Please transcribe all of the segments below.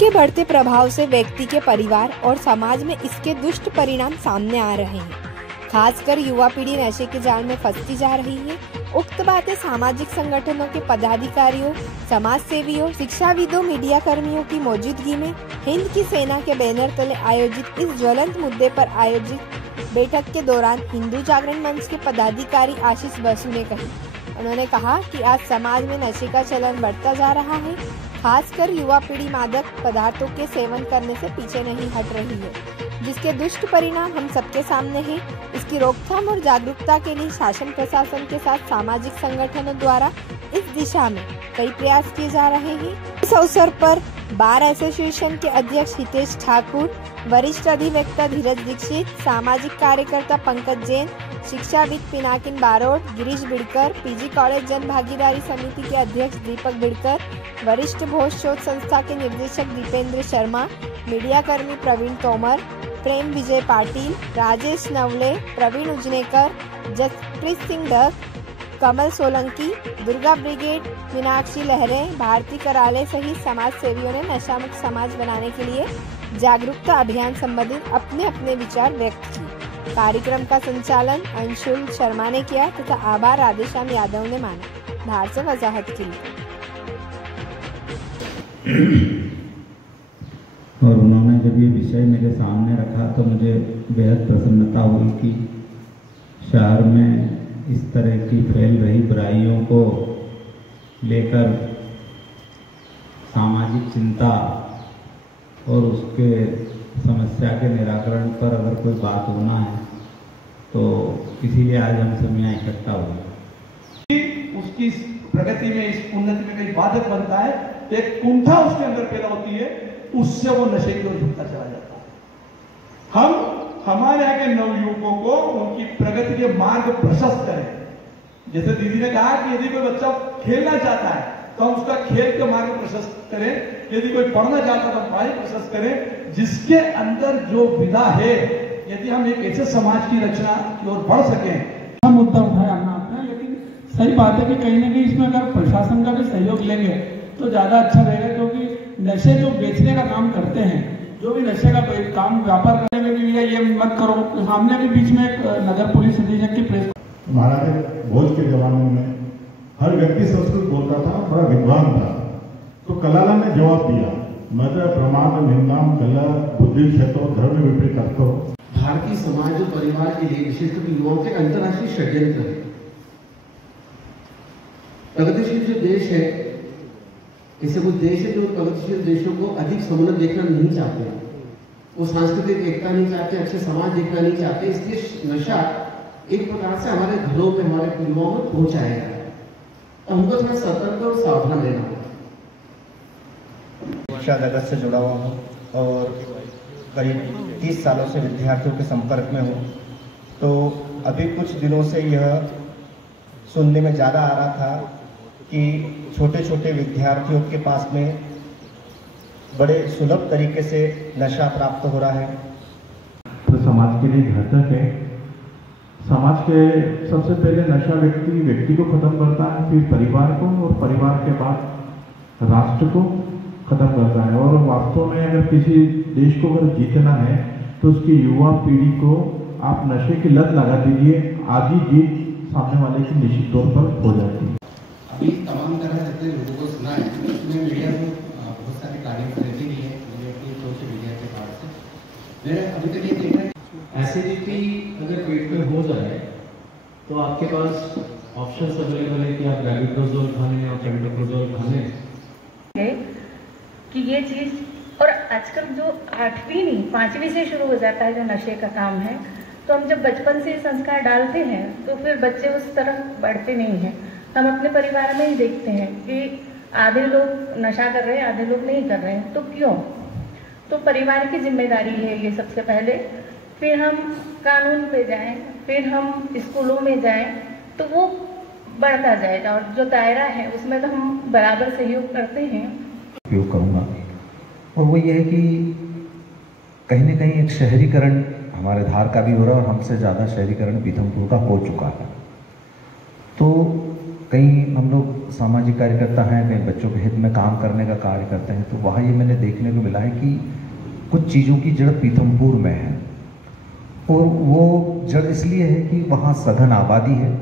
इसके बढ़ते प्रभाव से व्यक्ति के परिवार और समाज में इसके दुष्ट परिणाम सामने आ रहे हैं। खासकर युवा पीढ़ी नशे के जाल में फंसती जा रही है। उक्त बातें सामाजिक संगठनों के पदाधिकारियों, समाज सेवियों, शिक्षाविदों, मीडिया कर्मियों की मौजूदगी में हिंद की सेना के बैनर तले आयोजित इस ज्वलंत मुद्दे पर आयोजित बैठक के दौरान हिंदू जागरण मंच के पदाधिकारी आशीष बसु ने कही। उन्होंने कहा कि आज समाज में नशे का चलन बढ़ता जा रहा है। खासकर युवा पीढ़ी मादक पदार्थों के सेवन करने से पीछे नहीं हट रही है, जिसके दुष्ट परिणाम हम सबके सामने हैं। इसकी रोकथाम और जागरूकता के लिए शासन प्रशासन के साथ सामाजिक संगठनों द्वारा इस दिशा में कई प्रयास किए जा रहे हैं। इस अवसर पर बार एसोसिएशन के अध्यक्ष हितेश ठाकुर, वरिष्ठ अधिवक्ता धीरज दीक्षित, सामाजिक कार्यकर्ता पंकज जैन, शिक्षाविद पिनाकिन बारोट, गिरीश बिड़कर, पीजी कॉलेज जन भागीदारी समिति के अध्यक्ष दीपक बिड़कर, वरिष्ठ भोज शोध संस्था के निर्देशक दीपेंद्र शर्मा, मीडिया कर्मी प्रवीण तोमर, प्रेम विजय पाटिल, राजेश नवले, प्रवीण उजनेकर, जसप्रीत सिंह डक, कमल सोलंकी, दुर्गा ब्रिगेड, मीनाक्षी लहरे, भारती कराले सहित समाज सेवियों ने नशा मुक्त समाज बनाने के लिए जागरूकता अभियान संबंधित अपने अपने विचार व्यक्त किए। कार्यक्रम का संचालन अंशुल शर्मा ने किया तथा आभार राधेश्याम यादव ने माना। धार से वजाहत की। और उन्होंने जब ये विषय मेरे सामने रखा तो मुझे बेहद प्रसन्नता हुई कि शहर में इस तरह की फैल रही बुराइयों को लेकर सामाजिक चिंता और उसके समस्या के निराकरण पर अगर कोई बात होना है तो इसीलिए आज हम सब यहाँ इकट्ठा हुए। उसकी प्रगति में, इस उन्नति में कई बाधक बनता है, एक कुंठा उसके अंदर पैदा होती है, उससे वो नशे की ओर झुकता चला जाता है। हम हमारे यहाँ के नवयुवकों को उनकी प्रगति के मार्ग प्रशस्त करें। जैसे दीदी ने कहा कि यदि कोई बच्चा खेलना चाहता है तो हम उसका खेल के मार्ग प्रशस्त करें, यदि कोई पढ़ना चाहता है तो हम पढ़ाई प्रशस्त करें। जिसके अंदर जो विधा है, यदि हम एक ऐसे समाज की रचना की ओर बढ़ सकें। हम मुद्दा उठाया आपने, लेकिन सही बात है कि कहीं ना कहीं इसमें अगर प्रशासन का भी सहयोग लेंगे तो ज्यादा अच्छा रहेगा, क्योंकि नशे जो बेचने का काम करते हैं, जो भी नशे का काम व्यापार करने में भी ये मत करो। हमने भी बीच में एक नगर पुलिस अधीक्षक की प्रेस, महाराज भोज के जमाने में हर व्यक्ति संस्कृत बोलता था, बड़ा विद्वान था, तो कलाला ने जवाब दिया, मद प्रमाद निंदाम कला बुद्धि क्षतो धर्म विपरीत अर्थो। भारतीय समाज और परिवार के लिए विशेषकर युवाओं के अंतर्राष्ट्रीय षड्यंत्र है। प्रगतिशील जो देश है, ऐसे कुछ देश है जो प्रगतिशील देशों को अधिक समुन्नत देखना नहीं चाहते, वो सांस्कृतिक एकता नहीं चाहते, अच्छे समाज देखना नहीं चाहते। इसलिए नशा एक प्रकार से हमारे घरों में, हमारे युवाओं में पहुंचाएगा, तो हमको थोड़ा सतर्क और सावधान रहना होगा। शिक्षा जगत से जुड़ा हुआ हूँ और करीब 30 सालों से विद्यार्थियों के संपर्क में हूँ। तो अभी कुछ दिनों से यह सुनने में ज़्यादा आ रहा था कि छोटे छोटे विद्यार्थियों के पास में बड़े सुलभ तरीके से नशा प्राप्त हो रहा है। तो समाज के लिए घातक है। समाज के सबसे पहले नशा व्यक्ति को खत्म करता है, फिर परिवार को, और परिवार के बाद राष्ट्र को खत्म करता है। और वास्तव में अगर किसी देश को अगर जीतना है तो उसकी युवा पीढ़ी को आप नशे की लत लगा दीजिए, आधी जीत सामने वाले की निश्चित तौर पर हो जाती है। अभी तमाम तरह से लोगों को सुना है, उसमें मीडिया में बहुत सारी तारीफ रहती भी है, मुझे अपनी सोशल मीडिया के पास से। मैंने अभी तक ये देखा है, एसिडिटी अगर पेट में हो जाए तो आपके पास ऑप्शंस अवेलेबल है कि आप रैबिप्रोजोल खा लें और पेंटोप्रोजोल खा लें। कि ये चीज़, और आजकल जो 8वीं नहीं 5वीं से शुरू हो जाता है जो नशे का काम है, तो हम जब बचपन से संस्कार डालते हैं तो फिर बच्चे उस तरफ बढ़ते नहीं हैं। हम अपने परिवार में ही देखते हैं कि आधे लोग नशा कर रहे हैं, आधे लोग नहीं कर रहे हैं। तो क्यों? तो परिवार की जिम्मेदारी है ये सबसे पहले, फिर हम कानून पे जाएं, फिर हम स्कूलों में जाएं, तो वो बढ़ता जाएगा। और जो दायरा है उसमें तो हम बराबर सहयोग करते हैं। उपयोग करूँगा, और वो ये है कि कहीं ना कहीं एक शहरीकरण हमारे धार का भी हो रहा है और हमसे ज़्यादा शहरीकरण पीथमपुर का हो चुका है। तो कहीं हम लोग सामाजिक कार्यकर्ता हैं, कहीं बच्चों के हित में काम करने का कार्य करते हैं, तो वहाँ ये मैंने देखने को मिला है कि कुछ चीज़ों की जड़ पीथमपुर में है। और वो जड़ इसलिए है कि वहाँ सघन आबादी है।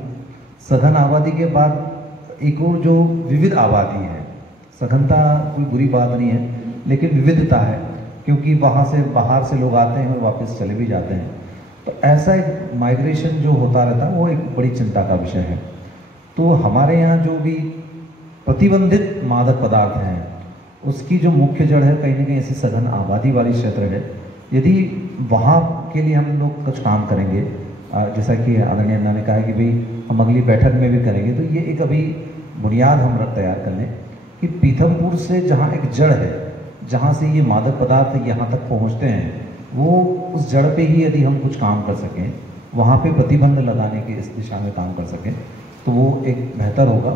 सघन आबादी के बाद एक और जो विविध आबादी है, सघनता कोई बुरी बात नहीं है, लेकिन विविधता है, क्योंकि वहाँ से बाहर से लोग आते हैं और वापस चले भी जाते हैं। तो ऐसा एक माइग्रेशन जो होता रहता है वो एक बड़ी चिंता का विषय है। तो हमारे यहाँ जो भी प्रतिबंधित मादक पदार्थ हैं उसकी जो मुख्य जड़ है कहीं ना कहीं ऐसी सघन आबादी वाली क्षेत्र है। यदि वहाँ के लिए हम लोग कुछ काम करेंगे, जैसा कि आदरणीय अन्ना ने कहा कि भाई हम अगली बैठक में भी करेंगे, तो ये एक अभी बुनियाद हम तैयार कर लें कि पीथमपुर से जहाँ एक जड़ है, जहाँ से ये मादक पदार्थ यहाँ तक पहुँचते हैं, वो उस जड़ पे ही यदि हम कुछ काम कर सकें, वहाँ पे प्रतिबंध लगाने की इस दिशा में काम कर सकें, तो वो एक बेहतर होगा।